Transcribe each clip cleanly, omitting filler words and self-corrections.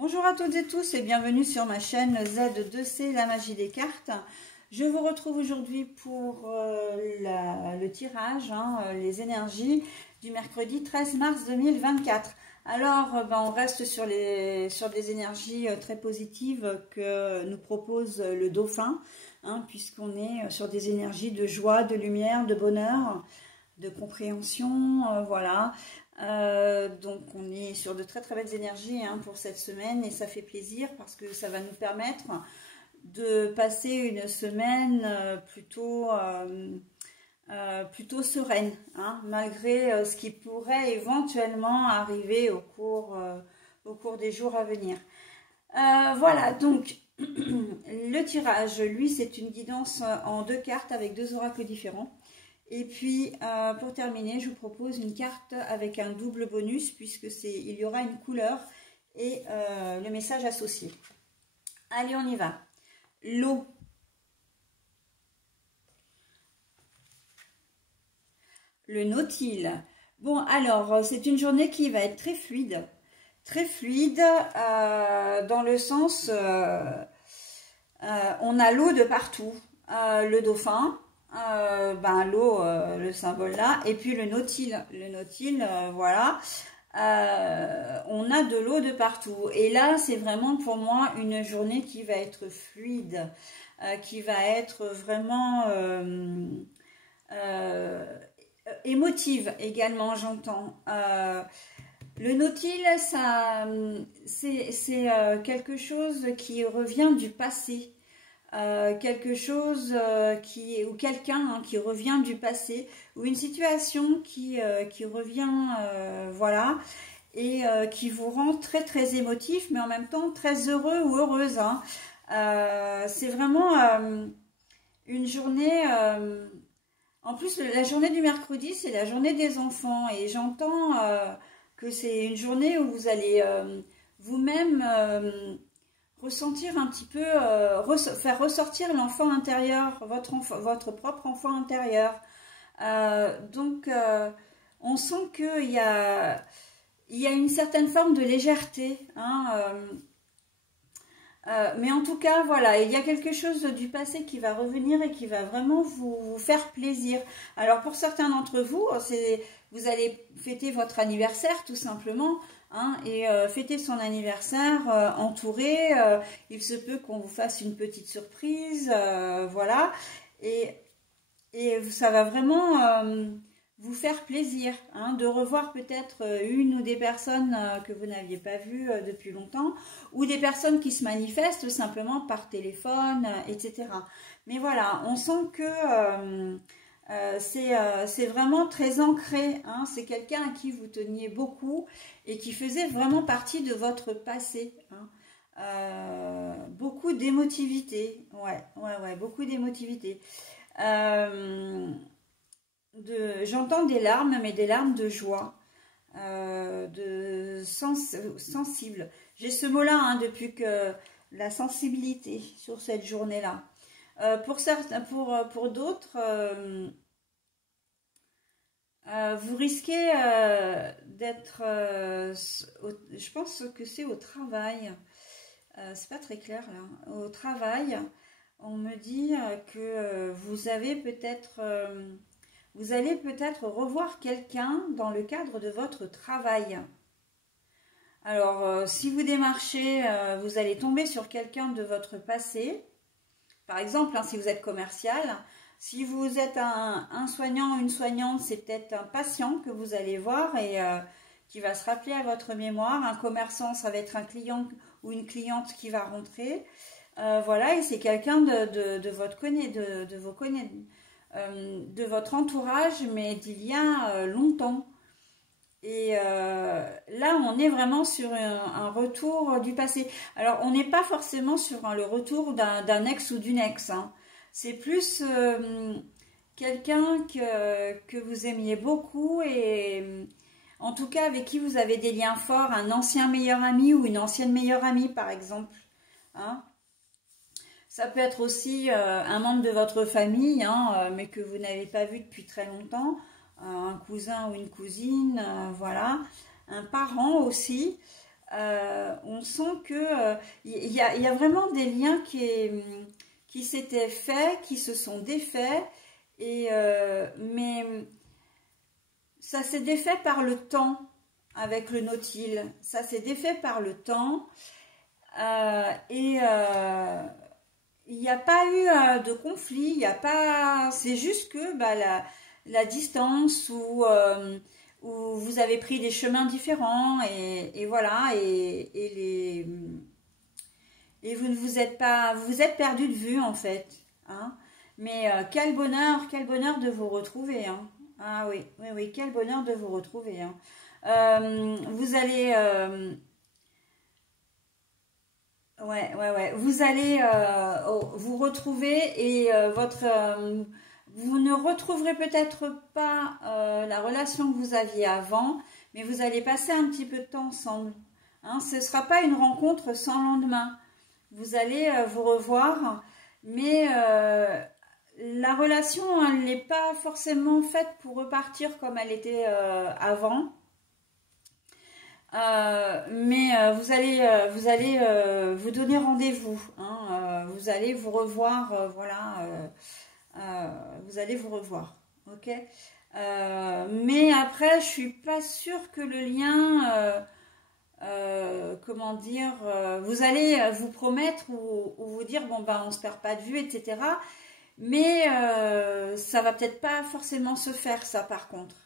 Bonjour à toutes et tous et bienvenue sur ma chaîne Z2C, la magie des cartes. Je vous retrouve aujourd'hui pour le tirage, les énergies du mercredi 13 mars 2024. Alors, on reste sur des énergies très positives que nous propose le dauphin, puisqu'on est sur des énergies de joie, de lumière, de bonheur, de compréhension, voilà. Donc on est sur de très très belles énergies pour cette semaine et ça fait plaisir parce que ça va nous permettre de passer une semaine plutôt sereine, malgré ce qui pourrait éventuellement arriver au cours des jours à venir. Voilà, donc le tirage, lui, c'est une guidance en 2 cartes avec 2 oracles différents. Et puis, pour terminer, je vous propose une carte avec un double bonus, puisque il y aura une couleur et le message associé. Allez, on y va. L'eau. Le nautile. Bon, alors, c'est une journée qui va être très fluide. Très fluide, dans le sens, on a l'eau de partout. Le dauphin. L'eau, le symbole là, et puis le nautile, voilà, on a de l'eau de partout, et là c'est vraiment pour moi une journée qui va être fluide, qui va être vraiment émotive également, j'entends. Le nautile, ça, c'est quelque chose qui revient du passé. Quelque chose ou quelqu'un qui revient du passé, ou une situation qui revient, voilà, et qui vous rend très très émotif, mais en même temps très heureux ou heureuse. C'est vraiment une journée. En plus, la journée du mercredi, c'est la journée des enfants, et j'entends que c'est une journée où vous allez vous-même ressentir un petit peu, faire ressortir l'enfant intérieur, votre propre enfant intérieur. Donc, on sent qu'il y a une certaine forme de légèreté. Mais en tout cas, voilà, il y a quelque chose du passé qui va revenir et qui va vraiment vous faire plaisir. Alors, pour certains d'entre vous, vous allez fêter votre anniversaire, tout simplement. Et fêter son anniversaire entouré, il se peut qu'on vous fasse une petite surprise, voilà, et ça va vraiment vous faire plaisir de revoir peut-être une ou des personnes que vous n'aviez pas vues depuis longtemps, ou des personnes qui se manifestent simplement par téléphone, etc. Mais voilà, on sent que c'est vraiment très ancré, c'est quelqu'un à qui vous teniez beaucoup et qui faisait vraiment partie de votre passé. Beaucoup d'émotivité, ouais, beaucoup d'émotivité. J'entends des larmes, mais des larmes de joie, sensible. J'ai ce mot-là depuis que la sensibilité sur cette journée-là. Pour d'autres, vous risquez d'être, je pense que c'est au travail, c'est pas très clair là, au travail, on me dit que vous allez peut-être revoir quelqu'un dans le cadre de votre travail. Alors, si vous démarchez, vous allez tomber sur quelqu'un de votre passé. Par exemple, si vous êtes commercial, si vous êtes un soignant ou une soignante, c'est peut-être un patient que vous allez voir et qui va se rappeler à votre mémoire. Un commerçant, ça va être un client ou une cliente qui va rentrer. Voilà, et c'est quelqu'un de votre entourage, mais d'il y a longtemps. Et là, on est vraiment sur un retour du passé. Alors, on n'est pas forcément sur le retour d'un ex ou d'une ex. C'est plus quelqu'un que vous aimiez beaucoup et en tout cas avec qui vous avez des liens forts, un ancien meilleur ami ou une ancienne meilleure amie, par exemple. Ça peut être aussi un membre de votre famille, mais que vous n'avez pas vu depuis très longtemps. Un cousin ou une cousine, voilà, un parent aussi. on sent que il y a vraiment des liens qui s'étaient faits, qui se sont défaits, mais ça s'est défait par le temps avec le nautile. Ça s'est défait par le temps il n'y a pas eu de conflit. Il y a pas. C'est juste que bah, la distance où vous avez pris des chemins différents et voilà et vous ne vous êtes pas vous vous êtes perdu de vue en fait. Hein. Mais quel bonheur de vous retrouver. Hein. Ah oui, oui, oui, quel bonheur de vous retrouver. Hein. Vous allez, ouais, vous allez vous retrouver et vous ne retrouverez peut-être pas la relation que vous aviez avant, mais vous allez passer un petit peu de temps ensemble. Hein, ce ne sera pas une rencontre sans lendemain. Vous allez vous revoir, mais la relation, elle n'est pas forcément faite pour repartir comme elle était avant. Mais vous allez vous donner rendez-vous. Hein, vous allez vous revoir, voilà. Vous allez vous revoir, ok. Mais après, je suis pas sûre que le lien, comment dire, vous allez vous promettre ou vous dire bon ben on se perd pas de vue, etc. Mais ça va peut-être pas forcément se faire ça par contre.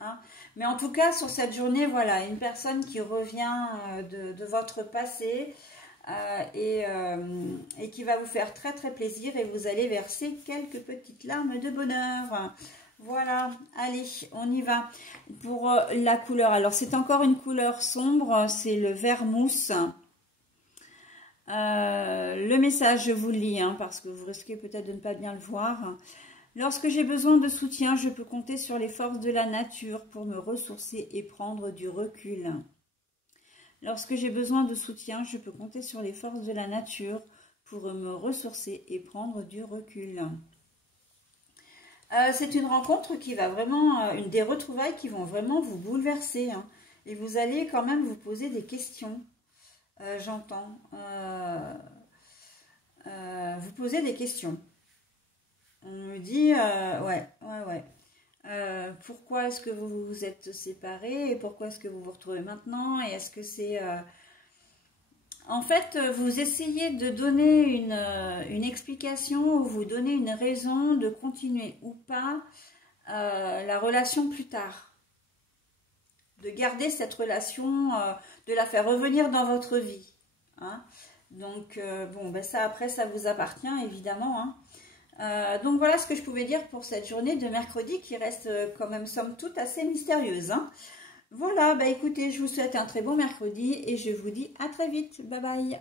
Hein. Mais en tout cas sur cette journée, voilà, une personne qui revient de votre passé et qui va vous faire très très plaisir et vous allez verser quelques petites larmes de bonheur. Voilà, allez, on y va pour la couleur. Alors c'est encore une couleur sombre, c'est le vert mousse. Le message, je vous le lis, hein, parce que vous risquez peut-être de ne pas bien le voir. Lorsque j'ai besoin de soutien, je peux compter sur les forces de la nature pour me ressourcer et prendre du recul. Lorsque j'ai besoin de soutien, je peux compter sur les forces de la nature pour me ressourcer et prendre du recul. C'est une rencontre qui va vraiment, des retrouvailles qui vont vraiment vous bouleverser. Hein, et vous allez quand même vous poser des questions. J'entends. Vous posez des questions. On me dit, ouais. Pourquoi est-ce que vous vous êtes séparés et pourquoi est-ce que vous vous retrouvez maintenant et est-ce que c'est... En fait, vous essayez de donner une explication ou vous donner une raison de continuer ou pas la relation plus tard. De garder cette relation, de la faire revenir dans votre vie. Hein. Donc, bon, ben ça après, ça vous appartient évidemment. Hein. Donc voilà ce que je pouvais dire pour cette journée de mercredi qui reste quand même somme toute assez mystérieuse. Hein. Voilà, bah écoutez, je vous souhaite un très bon mercredi et je vous dis à très vite. Bye bye.